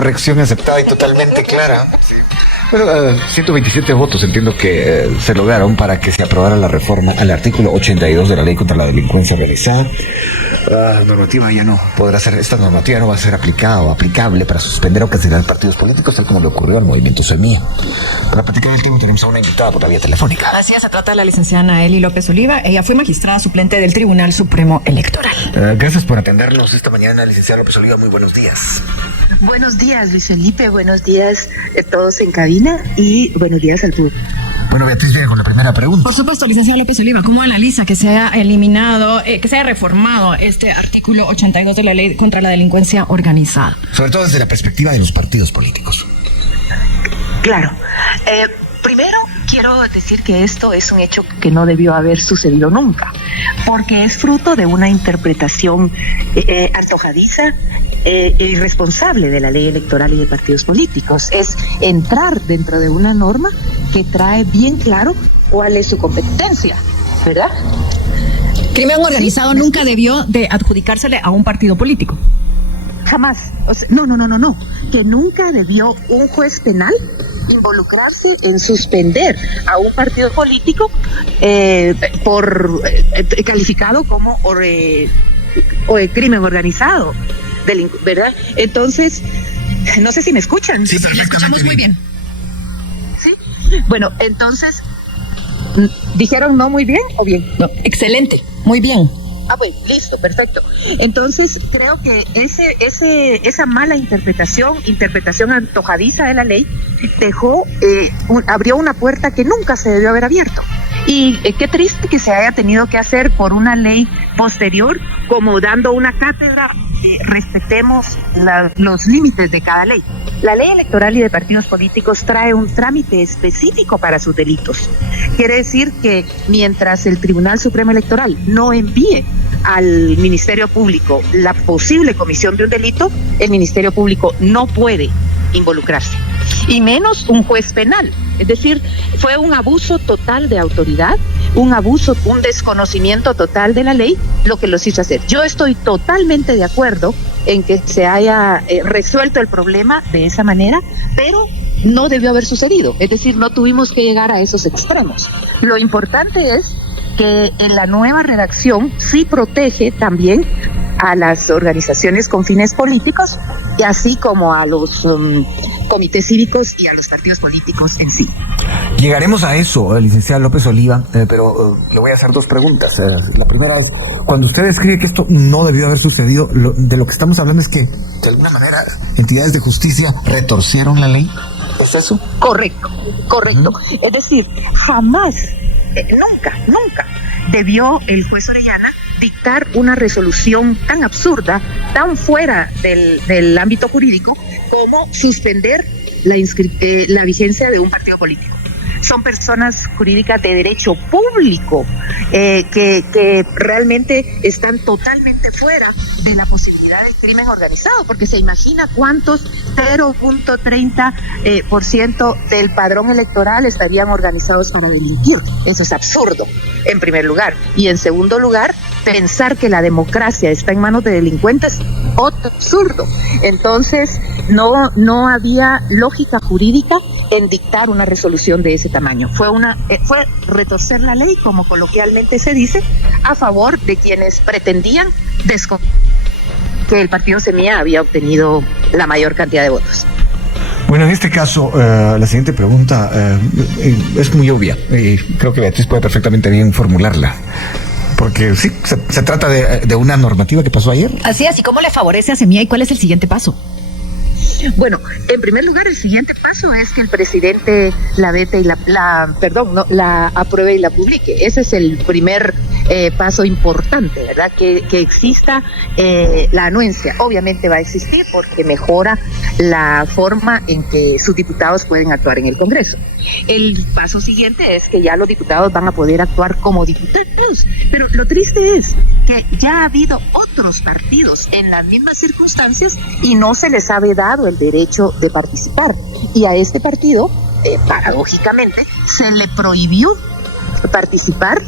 corrección aceptada y totalmente clara. Sí. Bueno, 127 votos entiendo que se lograron para que se aprobara la reforma al artículo 82 de la Ley contra la Delincuencia Organizada. Normativa ya no podrá ser, esta normativa no va a ser aplicada o aplicable para suspender o cancelar partidos políticos, tal como le ocurrió al Movimiento Semilla. Para platicar del tema tenemos a una invitada por la vía telefónica. Así es, se trata de la licenciada Naeli López Oliva. Ella fue magistrada suplente del Tribunal Supremo Electoral. Gracias por atendernos esta mañana, licenciada López Oliva. Muy buenos días. Buenos días, Luis Felipe. Buenos días a todos en cabina y buenos días al público. Bueno, Beatriz viene con la primera pregunta. Por supuesto, licenciada López Oliva, ¿cómo analiza que se haya eliminado, que se haya reformado este artículo 82 de la Ley contra la Delincuencia Organizada? Sobre todo desde la perspectiva de los partidos políticos. Claro. Primero, quiero decir que esto es un hecho que no debió haber sucedido nunca, porque es fruto de una interpretación antojadiza e irresponsable de la ley electoral y de partidos políticos. Es entrar dentro de una norma que trae bien claro cuál es su competencia, ¿verdad? Crimen organizado nunca debió de adjudicársele a un partido político. Jamás. O sea, no. Que nunca debió un juez penal involucrarse en suspender a un partido político por calificado como crimen organizado, ¿verdad? Entonces, no sé si me escuchan. Sí, la escuchamos muy bien. Sí. Bueno, entonces, ¿dijeron no muy bien o bien? No, excelente, muy bien. Bueno, listo, perfecto. Entonces, creo que esa mala interpretación antojadiza de la ley, abrió una puerta que nunca se debió haber abierto. Y qué triste que se haya tenido que hacer por una ley posterior, como dando una cátedra, respetemos los límites de cada ley. La ley electoral y de partidos políticos trae un trámite específico para sus delitos. Quiere decir que mientras el Tribunal Supremo Electoral no envíe al Ministerio Público la posible comisión de un delito, el Ministerio Público no puede involucrarse, y menos un juez penal. Es decir, fue un abuso total de autoridad, un desconocimiento total de la ley, lo que los hizo hacer. Yo estoy totalmente de acuerdo en que se haya resuelto el problema de esa manera, pero no debió haber sucedido. Es decir, no tuvimos que llegar a esos extremos. Lo importante es que en la nueva redacción sí protege también a las organizaciones con fines políticos, y así como a los comités cívicos y a los partidos políticos en sí. Llegaremos a eso, licenciada López Oliva, pero le voy a hacer dos preguntas. La primera es, cuando usted describe que esto no debió haber sucedido, de lo que estamos hablando es que, de alguna manera, entidades de justicia retorcieron la ley. ¿Es eso? Correcto. Es decir, jamás, nunca debió el juez Orellana dictar una resolución tan absurda, tan fuera del ámbito jurídico, como suspender la vigencia de un partido político. Son personas jurídicas de derecho público que realmente están totalmente fuera de la posibilidad de crimen organizado, porque se imagina cuántos 0.30% del padrón electoral estarían organizados para delinquir. Eso es absurdo, en primer lugar. Y en segundo lugar, pensar que la democracia está en manos de delincuentes, otro absurdo. Entonces, no había lógica jurídica en dictar una resolución de ese tamaño. Fue retorcer la ley, como coloquialmente se dice, a favor de quienes pretendían que el partido Semilla había obtenido la mayor cantidad de votos. Bueno, en este caso, la siguiente pregunta es muy obvia. Creo que Beatriz puede perfectamente bien formularla. Porque sí, se trata de una normativa que pasó ayer. Así es, ¿y cómo le favorece a Semilla y cuál es el siguiente paso? Bueno, en primer lugar, el siguiente paso es que el presidente la vete y la apruebe y la publique. Ese es el primer paso importante, ¿verdad? Que exista la anuencia. Obviamente va a existir porque mejora la forma en que sus diputados pueden actuar en el Congreso. El paso siguiente es que ya los diputados van a poder actuar como diputados. Pero lo triste es que ya ha habido otros partidos en las mismas circunstancias y no se les ha dado el derecho de participar. Y a este partido, paradójicamente, se le prohibió participar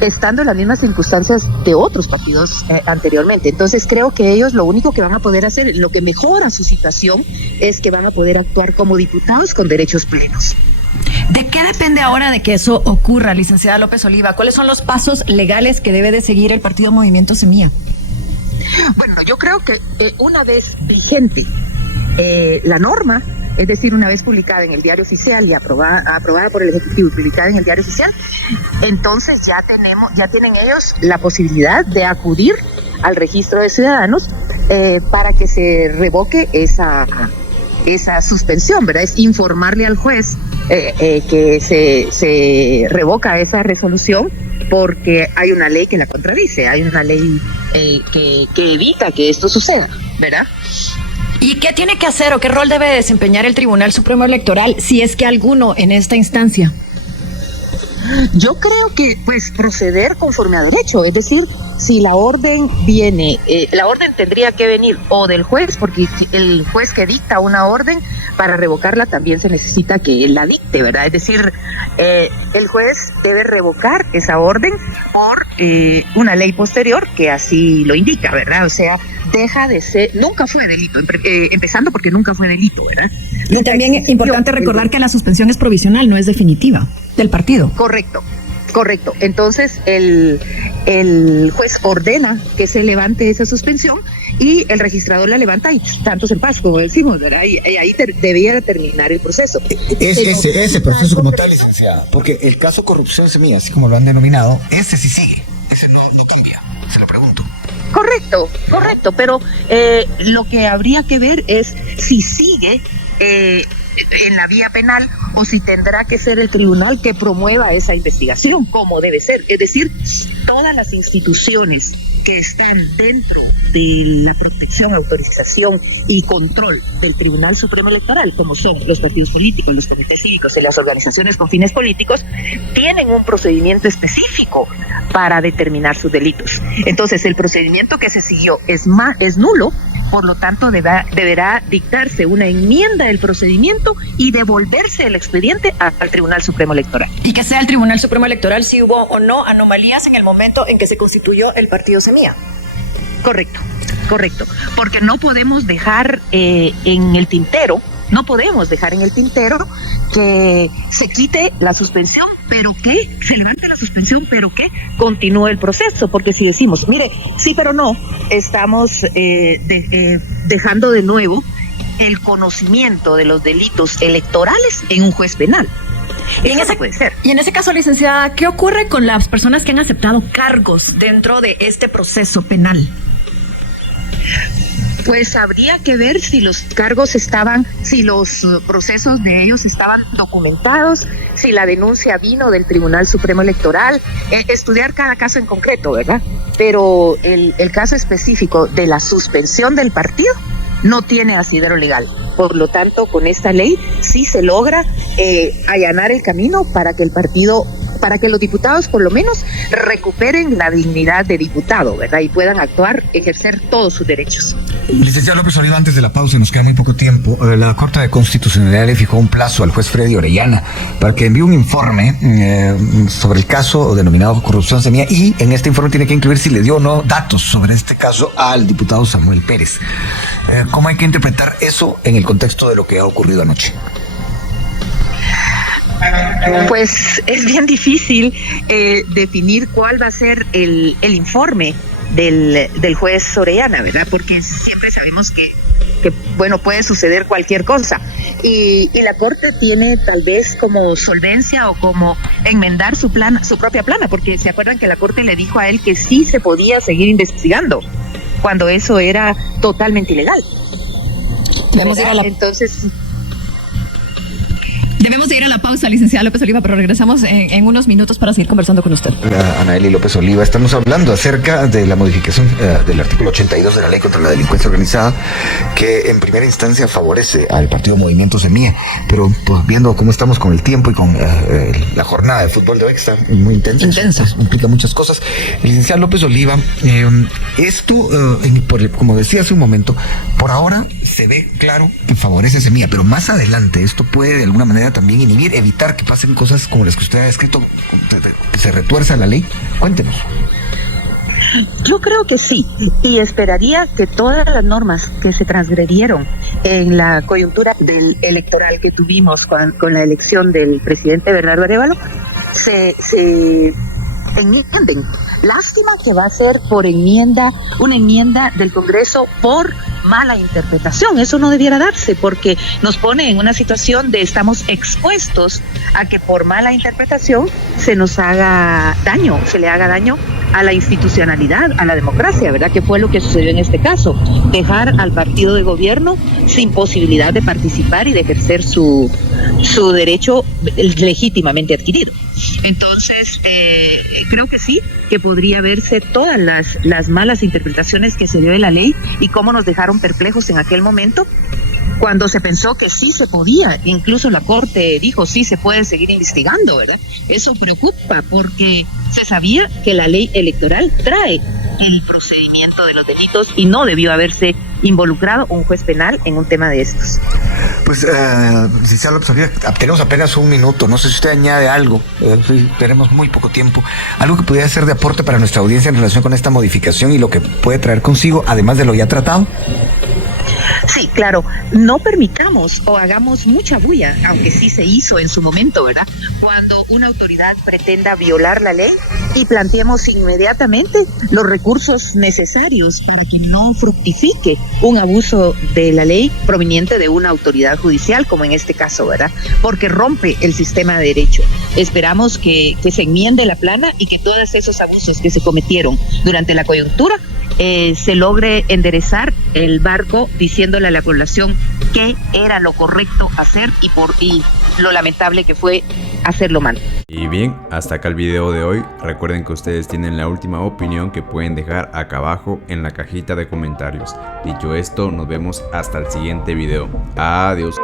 estando en las mismas circunstancias de otros partidos anteriormente. Entonces creo que ellos lo único que van a poder hacer, lo que mejora su situación, es que van a poder actuar como diputados con derechos plenos. ¿De qué depende ahora de que eso ocurra, licenciada López Oliva? ¿Cuáles son los pasos legales que debe de seguir el partido Movimiento Semilla? Bueno, yo creo que una vez vigente la norma, es decir, una vez publicada en el Diario Oficial y aprobada por el Ejecutivo y publicada en el Diario Oficial, entonces ya tienen ellos la posibilidad de acudir al registro de ciudadanos para que se revoque esa suspensión, ¿verdad? Es informarle al juez que se revoca esa resolución porque hay una ley que la contradice, hay una ley que evita que esto suceda, ¿verdad? ¿Y qué tiene que hacer o qué rol debe desempeñar el Tribunal Supremo Electoral, si es que alguno, en esta instancia? Yo creo que pues proceder conforme a derecho, es decir, si la orden viene, la orden tendría que venir o del juez, porque el juez que dicta una orden, para revocarla también se necesita que él la dicte, ¿verdad? Es decir, el juez debe revocar esa orden por una ley posterior que así lo indica, ¿verdad? O sea, deja de ser, nunca fue delito, empezando porque nunca fue delito, ¿verdad? Y también es importante recordar que la suspensión es provisional, no es definitiva del partido. Correcto. Entonces el juez ordena que se levante esa suspensión y el registrador la levanta y tantos en paz, como decimos, ¿verdad? Y ahí debía terminar el proceso. Ese proceso como tal, licenciada, porque el caso corrupción semilla, así como lo han denominado, ese sí sigue, ese no cambia, se lo pregunto. Correcto, pero lo que habría que ver es si sigue en la vía penal o si tendrá que ser el tribunal que promueva esa investigación, como debe ser. Es decir, todas las instituciones que están dentro de la protección, autorización y control del Tribunal Supremo Electoral, como son los partidos políticos, los comités cívicos y las organizaciones con fines políticos, tienen un procedimiento específico para determinar sus delitos. Entonces, el procedimiento que se siguió es nulo. Por lo tanto, deberá dictarse una enmienda del procedimiento y devolverse el expediente al Tribunal Supremo Electoral. Y que sea el Tribunal Supremo Electoral si hubo o no anomalías en el momento en que se constituyó el partido Semilla. Correcto. Porque no podemos dejar en el tintero que se quite la suspensión, pero que se levante la suspensión, pero que continúe el proceso, porque si decimos, mire, sí, pero no, estamos dejando de nuevo el conocimiento de los delitos electorales en un juez penal. Puede ser. Y en ese caso, licenciada, ¿qué ocurre con las personas que han aceptado cargos dentro de este proceso penal? Pues habría que ver si los cargos si los procesos de ellos estaban documentados, si la denuncia vino del Tribunal Supremo Electoral, estudiar cada caso en concreto, ¿verdad? Pero el caso específico de la suspensión del partido no tiene asidero legal. Por lo tanto, con esta ley sí se logra allanar el camino para que los diputados por lo menos recuperen la dignidad de diputado, ¿verdad? Y puedan ejercer todos sus derechos. Licenciado López Oliva, antes de la pausa, nos queda muy poco tiempo. La Corte de Constitucionalidad le fijó un plazo al juez Freddy Orellana para que envíe un informe sobre el caso denominado corrupción semilla, y en este informe tiene que incluir si le dio o no datos sobre este caso al diputado Samuel Pérez. ¿Cómo hay que interpretar eso en el contexto de lo que ha ocurrido anoche? Pues es bien difícil definir cuál va a ser el informe del juez Orellana, ¿verdad? Porque siempre sabemos que bueno, puede suceder cualquier cosa. Y la Corte tiene tal vez como solvencia o como enmendar su propia plana, porque se acuerdan que la Corte le dijo a él que sí se podía seguir investigando, cuando eso era totalmente ilegal. Debemos de ir a la pausa, licenciada López Oliva, pero regresamos en unos minutos para seguir conversando con usted. Anaeli López Oliva, estamos hablando acerca de la modificación del artículo 82 de la Ley contra la Delincuencia Organizada, que en primera instancia favorece al partido Movimiento Semilla, pero pues, viendo cómo estamos con el tiempo y con la jornada de fútbol de hoy, que está muy intensa. Pues, implica muchas cosas. El licenciado López Oliva, esto, como decía hace un momento, por ahora se ve claro que favorece Semilla, pero más adelante esto puede de alguna manera también inhibir, evitar que pasen cosas como las que usted ha escrito, que se retuerza la ley? Cuéntenos. Yo creo que sí, y esperaría que todas las normas que se transgredieron en la coyuntura electoral que tuvimos con la elección del presidente Bernardo Arévalo se enmienden. Lástima que va a ser por una enmienda del Congreso por mala interpretación. Eso no debiera darse porque nos pone en una situación de estamos expuestos a que por mala interpretación se le haga daño a la institucionalidad, a la democracia, ¿verdad? Que fue lo que sucedió en este caso, dejar al partido de gobierno sin posibilidad de participar y de ejercer su derecho legítimamente adquirido. Entonces, creo que sí, que podría verse todas las malas interpretaciones que se dio de la ley y cómo nos dejaron perplejos en aquel momento, cuando se pensó que sí se podía, incluso la Corte dijo sí se puede seguir investigando, ¿verdad? Eso preocupa porque se sabía que la ley electoral trae el procedimiento de los delitos y no debió haberse involucrado un juez penal en un tema de estos. Pues, licenciada López Olivia, tenemos apenas un minuto, no sé si usted añade algo, tenemos muy poco tiempo, algo que pudiera ser de aporte para nuestra audiencia en relación con esta modificación y lo que puede traer consigo, además de lo ya tratado. Sí, claro, no permitamos o hagamos mucha bulla, aunque sí se hizo en su momento, ¿verdad? Cuando una autoridad pretenda violar la ley y planteemos inmediatamente los recursos necesarios para que no fructifique un abuso de la ley proveniente de una autoridad judicial, como en este caso, ¿verdad? Porque rompe el sistema de derecho. Esperamos que se enmiende la plana y que todos esos abusos que se cometieron durante la coyuntura se logre enderezar el barco diciéndole a la población qué era lo correcto hacer y lo lamentable que fue hacerlo mal. Y bien, hasta acá el video de hoy. Recuerden que ustedes tienen la última opinión que pueden dejar acá abajo en la cajita de comentarios. Dicho esto, nos vemos hasta el siguiente video. Adiós.